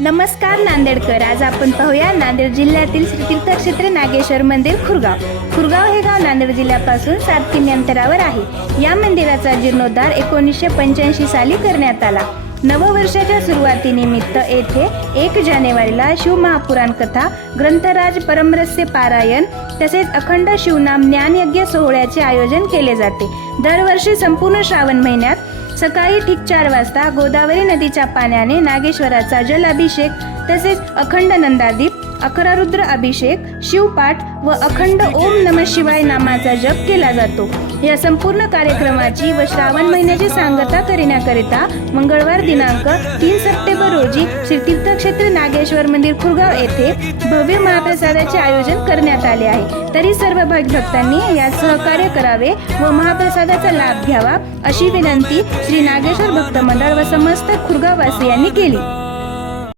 नमस्कार नांदेडकर. आज आपण पाहूया नांदेड जिल्ह्यातील श्री तीर्थक्षेत्र नागेश्वर मंदिर खुरगाव. खुरगाव हे गाव नांदेड जिल्ह्यापासून सात किमी अंतरावर आहे. या मंदिराचा जीर्णोद्धार एकोणीसशे पंच्याऐंशी साली करण्यात आला. नववर्षाच्या सुरुवातीनिमित्त येथे एक जानेवारीला शिवमहापुराण कथा ग्रंथराज परमरस्य पारायण तसेच अखंड शिवनाम ज्ञानयज्ञ सोहळ्याचे आयोजन केले जाते. दरवर्षी संपूर्ण श्रावण महिन्यात सकाळी ठीक चार वाजता गोदावरी नदीच्या पाण्याने नागेश्वराचा जल अभिषेक तसेच अखंड नंदादीप अकरारुद्र अभिषेक शिवपाठ व अखंड ओम नम शिवाय नामाचा जप केला जातो. या संपूर्ण कार्यक्रमाची व श्रावण महिन्याची सांगता करण्याकरिता मंगळवार दिनांक तीन सप्टेंबर रोजी श्री तीर्थक्षेत्र नागेश्वर मंदिर खुरगाव येथे भव्य महाप्रसादाचे आयोजन करण्यात आले आहे. तरी सर्व भक्तांनी यात सहकार्य करावे व महाप्रसादाचा लाभ घ्यावा अशी विनंती श्री नागेश्वर भक्त मंडळ व समस्त खुरगाववासियांनी केली.